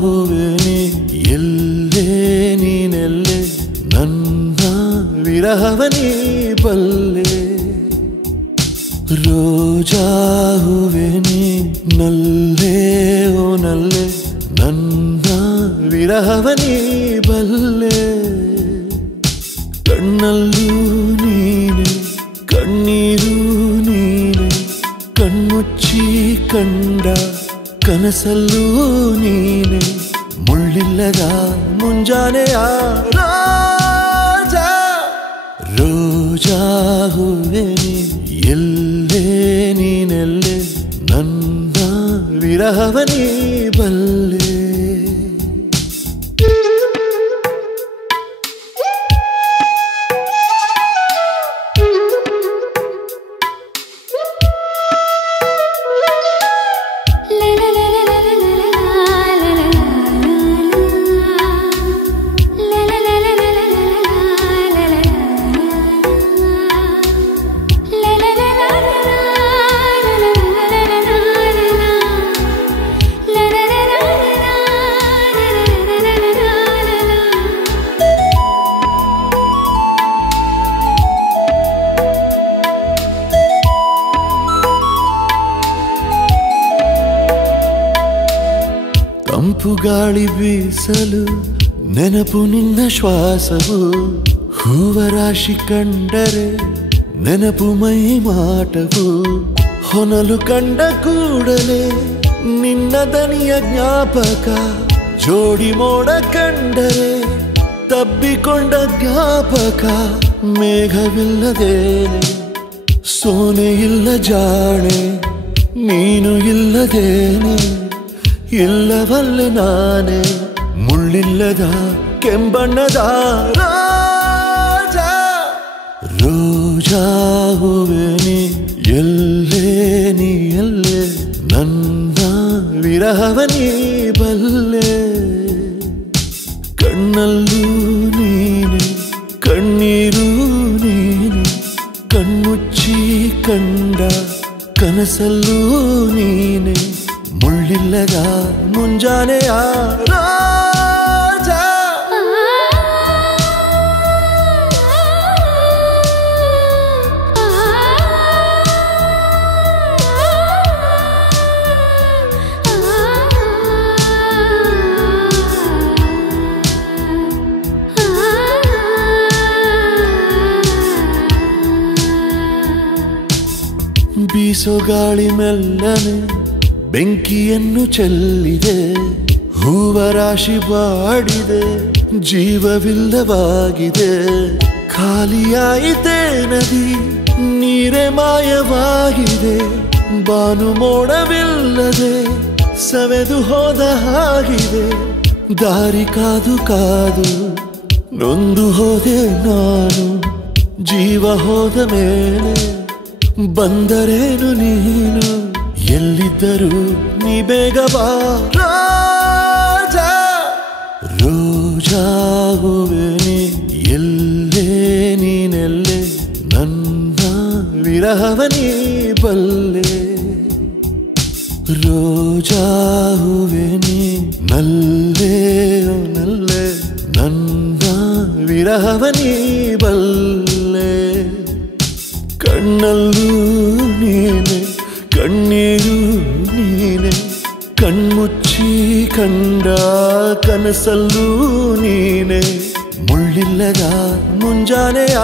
ಹೂವೆ ನೀ ಎಲ್ಲೇ ನೀನೆಲ್ಲೇ ನನ್ನ ವಿರಹವ ನೀ ಬಲ್ಲೆ ರೋಜಾ ಹೂವೆ ನೀ ನಲ್ಲೇ ಓ ನಲ್ಲೆ ನನ್ನ ವಿರಹವ ನೀ ಬಲ್ಲೆ ಕಣ್ಣಲ್ಲೂ ನೀನೆ ಕಣ್ಣೀರು ನೀನೆ ಕಣ್ಮುಚ್ಚಿ ಕಂಡ ಕನಸಲ್ಲೂ ನೀನೆ ಮುಳ್ಳಿಲ್ಲದ ಮುಂಜಾನೆಯ ರಾಜಾ ರೋಜಾ ಹೂವೆ ನೀ ಎಲ್ಲೇ ನೀನೆಲ್ಲೇ ನನ್ನ ವಿರಹವ ನೀ ಬಲ್ಲೆ ತಂಪು ಗಾಳಿ ಬೀಸಲು ನೆನಪು ನಿನ್ನ ಶ್ವಾಸವು ಹೂವ ರಾಶಿ ಕಂಡರೆ ನೆನಪು ಮೈ ಮಾಟವು ಹೊನಲು ಕಂಡ ಕೂಡಲೇ ನಿನ್ನ ದನಿಯ ಜ್ಞಾಪಕ ಜೋಡಿ ಮೋಡ ಕಂಡರೆ ತಬ್ಬಿಕೊಂಡ ಜ್ಞಾಪಕ ಮೇಘವಿಲ್ಲದೇನೆ ಸೋನೆ ಇಲ್ಲ ಜಾಣೆ ನೀನು ಇಲ್ಲದೇನೆ ಇಲ್ಲವಲ್ಲ ನಾನೇ ಮುಳ್ಳಿಲ್ಲದ ಕೆಂಬಣ್ಣದ ರಾಜಾ ರೋಜಾ ಹೂವೆ ನೀ ಎಲ್ಲೇ ನೀ ಎಲ್ಲೇ ನನ್ನ ವಿರಹವ ನೀ ಬಲ್ಲೆ ಕಣ್ಣಲ್ಲೂ ನೀನೆ ಕಣ್ಣೀರು ನೀನೆ ಕಣ್ಮುಚ್ಚಿ ಕಂಡ ಕನಸಲ್ಲೂ ನೀನೆ ಮುಳ್ಳಿಲ್ಲದ ಮುಂಜಾನೆಯ ರಾಜಾ ಬೀಸೋ ಗಾಳಿ ಮೆಲ್ಲನೆ ಬೆಂಕಿಯನ್ನು ಚೆಲ್ಲಿದೆ ಹೂವ ರಾಶಿ ಬಾಡಿದೆ ಜೀವವಿಲ್ಲವಾಗಿದೆ ಖಾಲಿಯಾಯಿತೆ ನದಿ ನೀರೇ ಮಾಯವಾಗಿದೆ ಬಾನು ಮೋಡವಿಲ್ಲದೆ ಸವೆದು ಹೋದ ಹಾಗಿದೆ ದಾರಿ ಕಾದು ಕಾದು ನೊಂದು ಹೋದೆ ನಾನು ಜೀವ ಹೋದ ಮೇಲೆ ಬಂದರೇನು ನೀನು ಎಲ್ಲಿದ್ದರೂ ನೀ ಬೇಗ ಬಾ ರಾಜಾ ರೋಜಾ ಹೂವೆ ನೀ ಎಲ್ಲೇ ನೀನೆಲ್ಲೇ ನನ್ನ ವಿರಹವ ನೀ ಬಲ್ಲೆ ರೋಜಾ ಹೂವೆ ನೀ ನಲ್ಲೇ ಓ ನಲ್ಲೆ ನನ್ನ ವಿರಹವ ನೀ ಬಲ್ಲೆ ಕಣ್ಣಲ್ಲೂ ನೀನೆ ಕಣ್ಣೀರು ನೀನೆ ಕಣ್ಮುಚ್ಚಿ ಕಂಡ ಕನಸಲ್ಲೂ ನೀನೆ ಮುಳ್ಳಿಲ್ಲದ ಮುಂಜಾನೆಯ